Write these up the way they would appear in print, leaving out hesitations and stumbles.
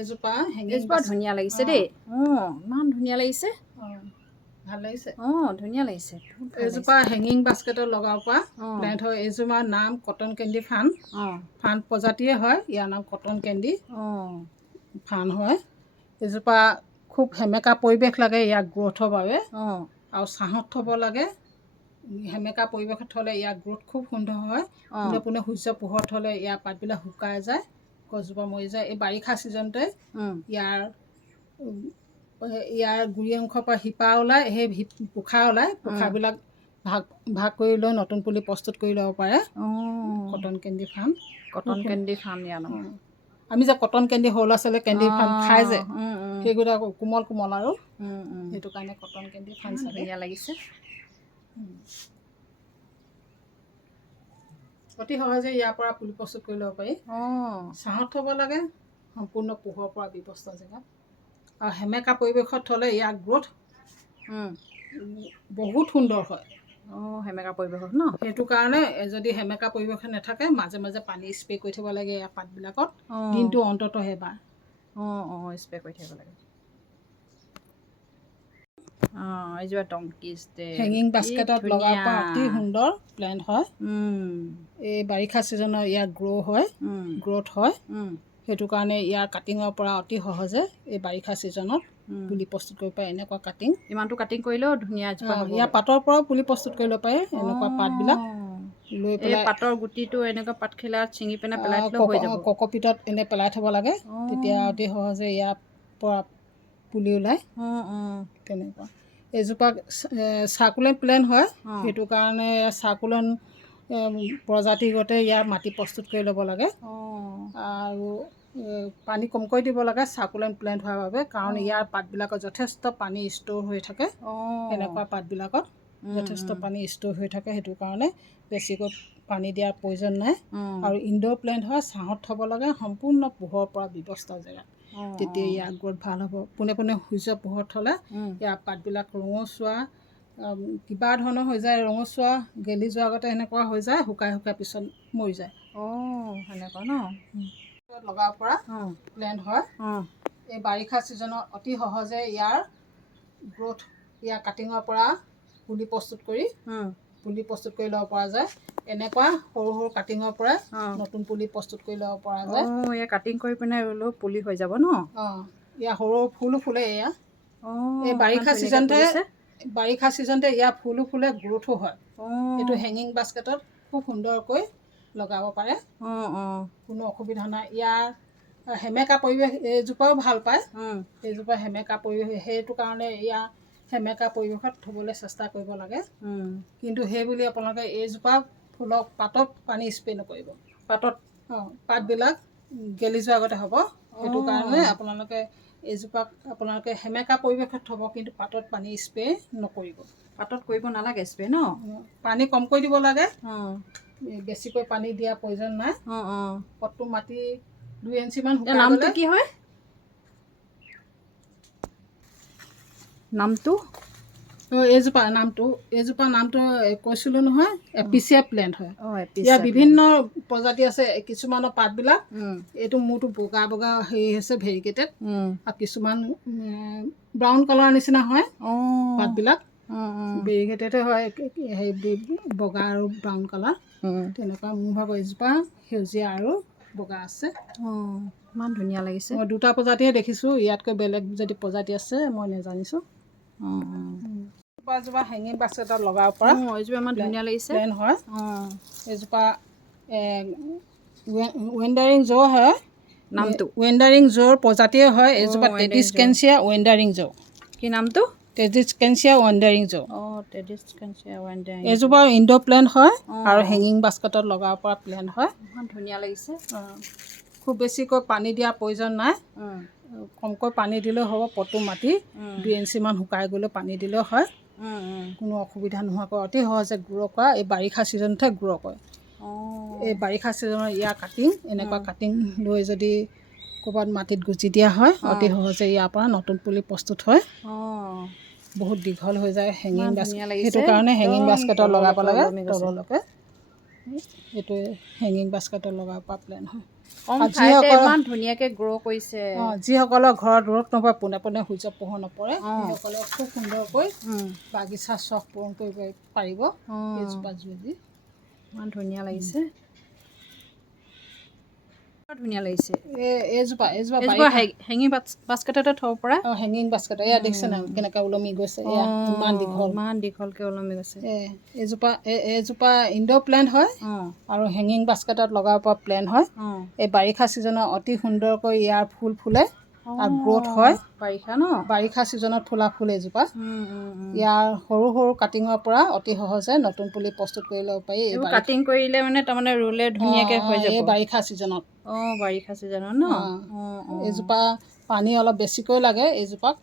এজোপা ধুনীয়া লাগিছে দেই। ইমান ধুনীয়া লাগিছে। ভাল লাগিছে। ধুনীয়া লাগিছে। এজোপা হেঙিং বাস্কেটত লগাব পৰা প্লেণ্ট হয়। এইজোপাৰ নাম কটন কেণ্ডি ফান। ফান প্ৰজাতিয়ে হয়। ইয়াৰ নাম কটন কেণ্ডি ফান হয়। এজোপা খুব সেমেকা পৰিৱেশ লাগে ইয়াক গ্ৰ'থৰ বাবে, আৰু ছাঁত থ'ব লাগে। সেমেকা পৰিৱেশত থ'লে ইয়াৰ গ্ৰ'থ খুব সুন্দৰ হয়। পোনে পোনে সূৰ্য পোহৰত থ'লে ইয়াৰ পাতবিলাক শুকাই যায়, গছজোপা মৰি যায়। এই বাৰিষা ছিজনতে ইয়াৰ গুৰি অংশৰ পৰা শিপা ওলায়, সেই পোখা ওলায়। পোখাবিলাক ভাগ কৰি লৈ নতুন পুলি প্ৰস্তুত কৰি ল'ব পাৰে। কটন কেণ্ডি ফান। আমি যে কটন কেণ্ডি সৰু ল'ৰা ছোৱালীয়ে কেণ্ডি ফান খাই যে, সেইকেইটা কোমল কোমল আৰু সেইটো কাৰণে কটন কেণ্ডি ফান ধুনীয়া লাগিছে। অতি সহজে ইয়াৰ পৰা পুলি প্ৰস্তুত কৰি ল'ব পাৰি। ছাঁত থ'ব লাগে, সম্পূৰ্ণ পোহৰ পৰা ব্যৱস্থা জেগাত। আৰু সেমেকা পৰিৱেশত থ'লে ইয়াৰ গ্ৰ'থ বহুত সুন্দৰ হয়। সেমেকা পৰিৱেশত ন? সেইটো কাৰণে যদি সেমেকা পৰিৱেশত নাথাকে, মাজে মাজে পানী স্প্ৰে' কৰি থ'ব লাগে ইয়াৰ পাতবিলাকত, দিনটো অন্ততঃ এবাৰ। স্প্ৰে' কৰি থাকিব লাগে। এইজোপা টংকিজ হেঙিং বাস্কেটত লগাব পৰা অতি সুন্দৰ প্লেণ্ট হয়। এই বাৰিষা ছিজনত ইয়াৰ গ্ৰ'থ হয়। সেইটো কাৰণে ইয়াৰ কাটিঙৰ পৰা অতি সহজে এই বাৰিষা ছিজনত পুলি প্ৰস্তুত কৰিব পাৰে। এনেকুৱা কাটিং, ইমানটো কাটিং কৰিলেও ধুনীয়া ইয়াৰ পাতৰ পৰাও পুলি প্ৰস্তুত কৰিব পাৰে। এনেকুৱা পাতবিলাক লৈ পেলাই পাতৰ গুটিটো এনেকুৱা পাতখিলাত ছিঙি পিনে পেলাই থ'লেও হৈ যাব। কক'পিটত এনে পেলাই থ'ব লাগে, তেতিয়া অতি সহজে ইয়াৰ পৰা পুলি ওলায়। তেনেকুৱা এজোপা চাৰ্কুলেণ্ট প্লেণ্ট হয়। সেইটো কাৰণে চাৰ্কুলেণ্ট প্ৰজাতিগতে ইয়াৰ মাটি প্ৰস্তুত কৰি ল'ব লাগে, আৰু পানী কমকৈ দিব লাগে চাৰ্কুলেণ্ট প্লেণ্ট হোৱাৰ বাবে। কাৰণ ইয়াৰ পাতবিলাকত যথেষ্ট পানী ষ্ট'ৰ হৈ থাকে। এনেকুৱা পাতবিলাকত যথেষ্ট পানী ষ্ট'ৰ হৈ থাকে। সেইটো কাৰণে বেছিকৈ পানী দিয়াৰ প্ৰয়োজন নাই। আৰু ইনড'ৰ প্লেণ্ট হয়, ছাঁত থ'ব লাগে, সম্পূৰ্ণ পোহৰৰ পৰা ব্যৱস্থা জেগাত। তেতিয়া ইয়াৰ গ্ৰ'থ ভাল হ'ব। পোনে পোনে সূৰ্য পোহৰত থ'লে ইয়াৰ পাতবিলাক ৰঙচুৱা কিবা ধৰণৰ হৈ যায়, ৰঙচুৱা গেলি যোৱাৰ আগতে এনেকুৱা হৈ যায়, শুকাই শুকাই পিছত মৰি যায়। সেনেকুৱা ন? লগাব পৰা প্লেণ্ট হয়। এই বাৰিষা ছিজনত অতি সহজে ইয়াৰ গ্ৰ'থ, ইয়াৰ কাটিঙৰ পৰা পুলি প্ৰস্তুত কৰি ল'ব পৰা যায়। এনেকুৱা সৰু সৰু কাটিঙৰ পৰাই নতুন পুলি প্ৰস্তুত কৰি ল'ব পৰা যায়। কাটিং কৰি পিনে ৰুলেও পুলি হৈ যাব ন? ইয়াৰ সৰু ফুলো ফুলে। এয়া এই বাৰিষা ছিজনতে ইয়াৰ ফুলো ফুলে, গ্ৰ'থো হয়। এইটো হেঙিং বাস্কেটত খুব সুন্দৰকৈ লগাব পাৰে, কোনো অসুবিধা নাই। ইয়াৰ সেমেকা পৰিৱেশ এইজোপাও ভাল পায়। এইজোপা সেমেকা পৰিৱেশ, সেইটো কাৰণে ইয়াৰ সেমেকা পৰিৱেশত থ'বলৈ চেষ্টা কৰিব লাগে। কিন্তু সেই বুলি আপোনালোকে এইজোপা ফুলক পাতত পানী স্প্ৰে' নকৰিব। পাতবিলাক গেলি যোৱাৰ আগতে হ'ব। সেইটো কাৰণে আপোনালোকে এইজোপাক সেমেকা পৰিৱেশত থ'ব, কিন্তু পাতত পানী স্প্ৰে' নকৰিব। পাতত কৰিব নালাগে স্প্ৰে' ন? পানী কমকৈ দিব লাগে, বেছিকৈ পানী দিয়াৰ প্ৰয়োজন নাই। পটটো মাটি 2 ইঞ্চিমান শুকাই গ'লে। নামটো কি হয়? নামটো এইজোপা নামটো কৈছিলোঁ নহয়, এপিচিয়া প্লেণ্ট হয়। ইয়াৰ বিভিন্ন প্ৰজাতি আছে। কিছুমানৰ পাতবিলাক এইটো মূৰটো বগা বগা হেৰি হৈছে, ভেৰিকেটেড, আৰু কিছুমান ব্ৰাউন কালাৰ নিচিনা হয় পাতবিলাক। ভেৰিকেটেডে হয়, হেৰি বগা আৰু ব্ৰাউন কালাৰ তেনেকুৱা। মোৰ ভাগৰ এজোপা সেউজীয়া আৰু বগা আছে। ইমান ধুনীয়া লাগিছে। মই 2টা প্ৰজাতিহে দেখিছোঁ, ইয়াতকৈ বেলেগ যদি প্ৰজাতি আছে মই নাজানিছোঁ। এজোপা হেঙিং বাস্কেটত লগাব পৰা এইজোপা ইমান ধুনীয়া লাগিছে প্লেণ্ট হয়। এইজোপা ৱেণ্ডাৰিং জো হয়। নামটো ৱেণ্ডাৰিং জোৰ প্ৰজাতিয়ে হয়। এইজোপা টেডিস্কেনচিয়া ৱেণ্ডাৰিং জো। কি নামটো? টেডিস্কেনচিয়া ৱেণ্ডাৰিং জো। এইজোপা ইনড'ৰ প্লেণ্ট হয় আৰু হেঙিং বাস্কেটত লগাব পৰা প্লেণ্ট হয়। ইমান ধুনীয়া লাগিছে। খুব বেছিকৈ পানী দিয়াৰ প্ৰয়োজন নাই, কমকৈ পানী দিলেও হ'ব। পটটো মাটি 2 ইঞ্চিমান শুকাই গ'লেও পানী দিলেও হয়, কোনো অসুবিধা নোহোৱাকৈ অতি সহজে গ্ৰ' কৰা। এই বাৰিষা ছিজনতহে গ্ৰ' কৰে। এই বাৰিষা ছিজনত ইয়াৰ কাটিং, এনেকুৱা কাটিং লৈ যদি ক'ৰবাত মাটিত গুজি দিয়া হয়, অতি সহজে ইয়াৰ পৰা নতুন পুলি প্ৰস্তুত হয়। বহুত দীঘল হৈ যায় হেঙিং বাস্কেট। সেইটো কাৰণে হেঙিং বাস্কেটত লগাব লাগে তললৈকে। সেইটোৱে হেঙিং বাস্কেটত লগাব পৰা প্লেন হয়। কম আৰু ঠাইতে যিসকলৰ ইমান ধুনীয়াকে গ্ৰ' কৰিছে। যিসকলৰ ঘৰত ৰ'দ নপৰে, পোনে পোনে সূৰ্য পোহৰ নপৰে, সেইসকলে খুব সুন্দৰকৈ বাগিচা চখ পূৰণ কৰিব পাৰিব এইজোপা জুই দি। ইমান ধুনীয়া লাগিছে, ধুনীয়া লাগিছে। এইজোপা হেঙিং বাস্কেটতে থ'ব পৰা। হেঙিং বাস্কেট এয়া দেখিছে নাই কেনেকৈ ওলমি গৈছে, এয়া ইমান দীঘলকৈ ওলমি গৈছে। এইজোপা ইনড'ৰ প্লেণ্ট হয় আৰু হেঙিং বাস্কেটত লগাব পৰা প্লেণ্ট হয়। এই বাৰিষা ছিজনত অতি সুন্দৰকৈ ইয়াৰ ফুল ফুলে আৰু গ্ৰ'থ হয়। বাৰিষা ছিজনত ফুলা ফুল এজোপা। ইয়াৰ সৰু সৰু কাটিঙৰ পৰা অতি সহজে নতুন পুলি প্ৰস্তুত কৰি ল'ব পাৰি। কাটিং কৰিলে মানে তাৰমানে ৰুলে ধুনীয়াকৈ হৈ যাব এই বাৰিষা ছিজনত। বাৰিষা ছিজনত ন। এইজোপা পানী অলপ বেছিকৈ লাগে এইজোপাক,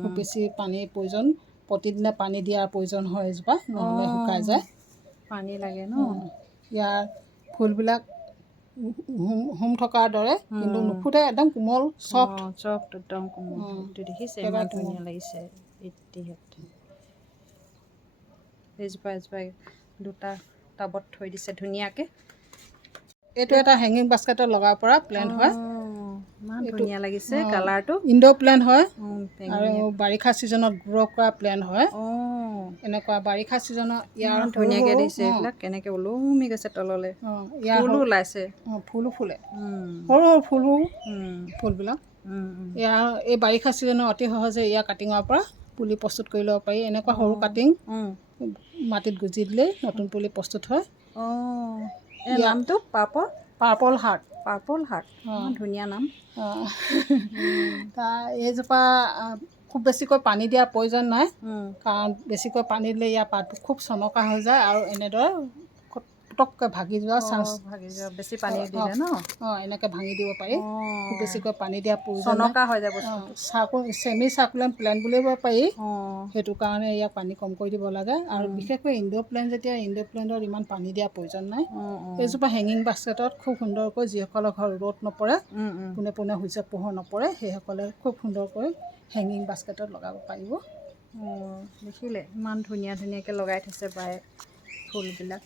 খুব বেছি পানীৰ প্ৰয়োজন, প্ৰতিদিনে পানী দিয়াৰ প্ৰয়োজন হয় এইজোপা, নহ'লে শুকাই যায়। পানী লাগে ন। ইয়াৰ ফুলবিলাক হোম থকাৰ দৰে, কিন্তু নুফুটে, একদম কোমল চফ্ট একদম কোমল। দেখিছে ইমান ধুনীয়া লাগিছে। এজোপা দুটা টাবত থৈ দিছে ধুনীয়াকৈ। এইটো এটা হেঙিং বাস্কেটত লগাব পৰা প্লেণ্ট হয়। ইমান ধুনীয়া লাগিছে কালাৰটো। ইনড'ৰ প্লেণ্ট হয় আৰু বাৰিষা ছিজনত গ্ৰ' কৰা প্লেণ্ট হয়। এনেকুৱা বাৰিষা ছিজনত ইয়াৰ ধুনীয়াকৈ দিছে এইবিলাক, কেনেকৈ ওলমি গৈছে তললৈ, ফুলো ওলাইছে, ফুলো ফুলে, সৰু সৰু ফুলবিলাক। ইয়াৰ এই বাৰিষা ছিজনত অতি সহজে ইয়াৰ কাটিঙৰ পৰা পুলি প্ৰস্তুত কৰি ল'ব পাৰি। এনেকুৱা সৰু কাটিং মাটিত গুজি দিলেই নতুন পুলি প্ৰস্তুত হয়। নামটো পাৰ্পল হাৰ্ট। ধুনীয়া নাম। এইজোপা খুব বেছিকৈ পানী দিয়াৰ প্ৰয়োজন নাই, কাৰণ বেছিকৈ পানী দিলে ইয়াৰ পাতবোৰ খুব চনকা হৈ যায় আৰু এনেদৰে পটককৈ ভাগি যোৱাৰ চান্স, বেছি পানী দিলে ন। এনেকৈ ভাঙি দিব পাৰি, খুব বেছিকৈ পানী দিয়াৰ প্ৰয়োজন চনকা হৈ যায়। চেমি চাৰ্কুলেণ্ট প্লেণ্ট বুলিব পাৰি, সেইটো কাৰণে ইয়াক পানী কমকৈ দিব লাগে। আৰু বিশেষকৈ ইনড'ৰ প্লেণ্ট যেতিয়া, ইনড'ৰ প্লেণ্টত ইমান পানী দিয়াৰ প্ৰয়োজন নাই। এইজোপা হেঙিং বাস্কেটত খুব সুন্দৰকৈ, যিসকলৰ ঘৰত ৰ'দ নপৰে, পোনে পোনে সূৰ্য পোহৰ নপৰে, সেইসকলে খুব সুন্দৰকৈ হেঙিং বাস্কেটত লগাব পাৰিব। দেখিলে ইমান ধুনীয়াকৈ লগাই থৈছে বায়ে ফুলবিলাক।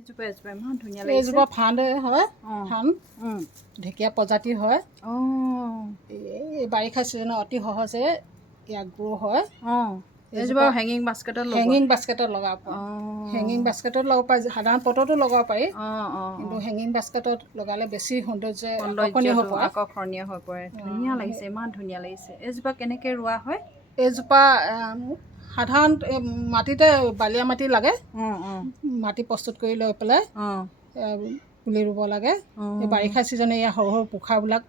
এজোপা ইমান ধুনীয়া লাগিছে। এইজোপা ফান্দ হয়, ঢেকীয়া প্ৰজাতিৰ হয়। এই বাৰিষা ছিজনত অতি সহজে ইয়াক গ্ৰ' হয়। এইজোপা হেঙিং বাস্কেটত লগাব পাৰি। হেঙিং বাস্কেটত লগাব পাৰি, সাধাৰণ পটতো লগাব পাৰি, কিন্তু হেঙিং বাস্কেটত লগালে বেছি আকৰ্ষণীয় হৈ পৰে। ধুনীয়া লাগিছে, ইমান ধুনীয়া লাগিছে। এইজোপা কেনেকৈ ৰোৱা হয়? এইজোপা সাধাৰণ মাটিতে, বালিয়া মাটি লাগে, মাটি প্ৰস্তুত কৰি লৈ পেলাই পুলি ৰুব লাগে। এই বাৰিষা ছিজনে ইয়াৰ সৰু সৰু পোখাবিলাক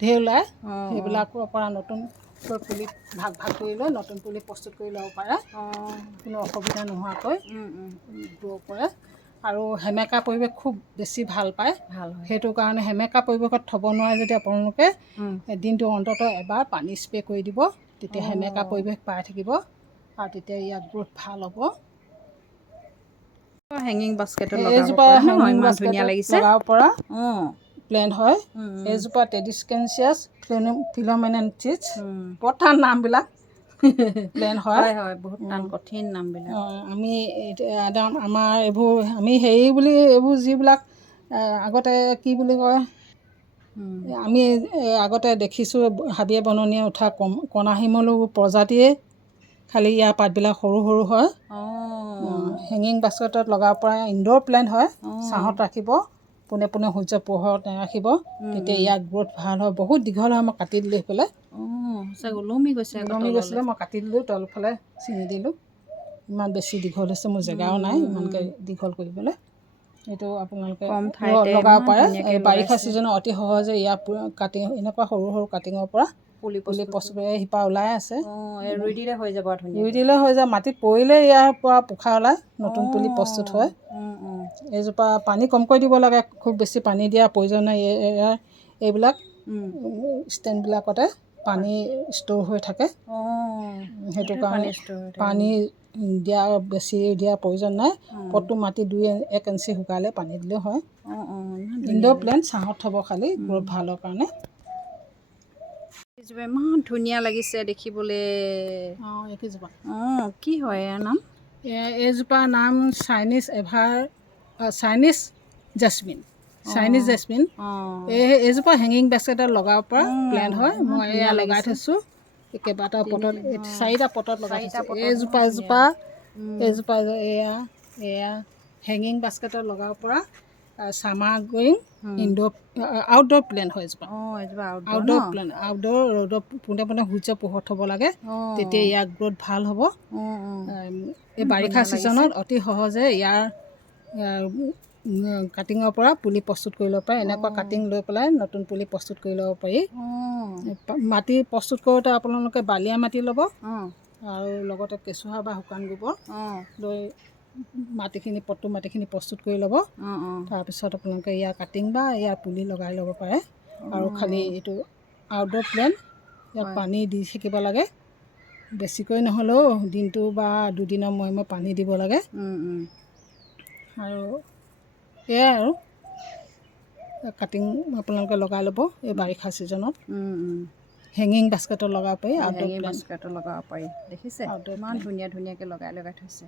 ঢেৰ ওলায়, সেইবিলাকৰ পৰা নতুনকৈ পুলি ভাগ কৰি লৈ নতুন পুলি প্ৰস্তুত কৰি ল'ব পাৰে, কোনো অসুবিধা নোহোৱাকৈ গ্ৰ' কৰে। আৰু সেমেকা পৰিৱেশ খুব বেছি ভাল পায়, সেইটো কাৰণে সেমেকা পৰিৱেশত থ'ব নোৱাৰে যদি আপোনালোকে দিনটো অন্ততঃ এবাৰ পানী স্প্ৰে' কৰি দিব, তেতিয়া সেমেকা পৰিৱেশ পাই থাকিব আৰু তেতিয়া ইয়াৰ গ্ৰ'থ ভাল হ'ব। হেঙিং বাস্কেটত এইজোপা হেঙিং বাস্কেটত লগাব পৰা প্লেণ্ট হয়। এইজোপা টেডিস্কেনচিয়াছ ফিলোমেনেন্থিছ, বৰ টান নামবিলাক, প্লেণ্ট হয়। বহুত টান, কঠিন নামবিলাক। আমি আমাৰ আমি এইবোৰ যিবিলাক আগতে কি বুলি কয়, আমি আগতে দেখিছোঁ হাবিয়ে বননিয়ে উঠা কণাশিমলু প্ৰজাতিয়ে, খালি ইয়াৰ পাতবিলাক সৰু সৰু হয়। হেঙিং বাস্কেটত লগাব পৰা ইনড'ৰ প্লেণ্ট হয়, ছাঁত ৰাখিব, পোনে পোনে সূৰ্য পোহৰত নাৰাখিব, তেতিয়া ইয়াৰ গ্ৰ'থ ভাল হয়। বহুত দীঘল হয়, মই কাটি দিলোঁ সেইফালে, ওলমি গৈছিলে, মই কাটি দিলোঁ, তলফালে ছিঙি দিলোঁ। ইমান বেছি দীঘল হৈছে, মোৰ জেগাও নাই ইমানকৈ দীঘল কৰিবলৈ। এইটো আপোনালোকে লগাব পাৰে। এই বাৰিষা ছিজনত অতি সহজে ইয়াৰ কাটিং, এনেকুৱা সৰু সৰু কাটিঙৰ পৰা পুলি প্ৰস্তুত কৰি শিপা ওলাই আছে, ৰুই দিলে হৈ যায়। মাটিত পৰিলে ইয়াৰ পৰা পোখা ওলায়, নতুন পুলি প্ৰস্তুত হয়। এইজোপা পানী কমকৈ দিব লাগে, খুব বেছি পানী দিয়াৰ প্ৰয়োজন নাই। এইবিলাক ষ্টেণ্ডবিলাকতে পানী ষ্ট'ৰ হৈ থাকে, সেইটো কাৰণে পানী বেছি দিয়াৰ প্ৰয়োজন নাই। পটটো মাটি 2-1 ইঞ্চি শুকালে পানী দিলেও হয়। ইনড'ৰ প্লেণ্ট ছাঁত থ'ব খালি, গ্ৰ'থ ভালৰ কাৰণে। এইজোপা ইমান ধুনীয়া লাগিছে দেখিবলৈ। কি হয় ইয়াৰ নাম? এইজোপাৰ নাম চাইনিজ জেচমিন। চাইনিজ জেচমিন অঁ এইজোপা হেঙিং বাস্কেটত লগাব পৰা প্লেন হয়। মই এয়া লগাই থৈছোঁ কেইবাটাও পটত 4টা পটত লগাই থৈছোঁ। এজোপা এয়া হেঙিং বাস্কেটত লগাব পৰা চামাৰ গ্ৰ'য়িং ইনড'ৰ আউটড'ৰ প্লেন হয় এজোপা। অঁ এইজোপা আউটড'ৰ প্লেন আউটড'ৰ ৰ'দত পোনে সূৰ্য পোহৰত থ'ব লাগে, তেতিয়া ইয়াৰ গ্ৰ'থ ভাল হ'ব। এই বাৰিষা ছিজনত অতি সহজে ইয়াৰ কাটিঙৰ পৰা পুলি প্ৰস্তুত কৰি ল'ব পাৰে। এনেকুৱা কাটিং লৈ পেলাই নতুন পুলি প্ৰস্তুত কৰি ল'ব পাৰি। মাটি প্ৰস্তুত কৰোঁতে আপোনালোকে বালিয়া মাটি ল'ব আৰু লগতে কেঁচুসাৰ বা শুকান গোবৰ লৈ পট্টু মাটিখিনি প্ৰস্তুত কৰি ল'ব। তাৰপিছত আপোনালোকে ইয়াৰ কাটিং বা ইয়াৰ পুলি লগাই ল'ব পাৰে। আৰু খালি এইটো আউটড'ৰ প্লেন, ইয়াত পানী দি থাকিব লাগে। বেছিকৈ নহ'লেও দিনটো বা দুদিনৰ মূৰে পানী দিব লাগে। আৰু এয়াই আৰু কাটিং আপোনালোকে লগাই ল'ব এই বাৰিষা ছিজনত। হেঙিং বাস্কেটত লগাব পাৰি, আউটড'ৰ বাস্কেটত লগাব পাৰি। দেখিছে ইমান ধুনীয়াকৈ লগাই থৈছে।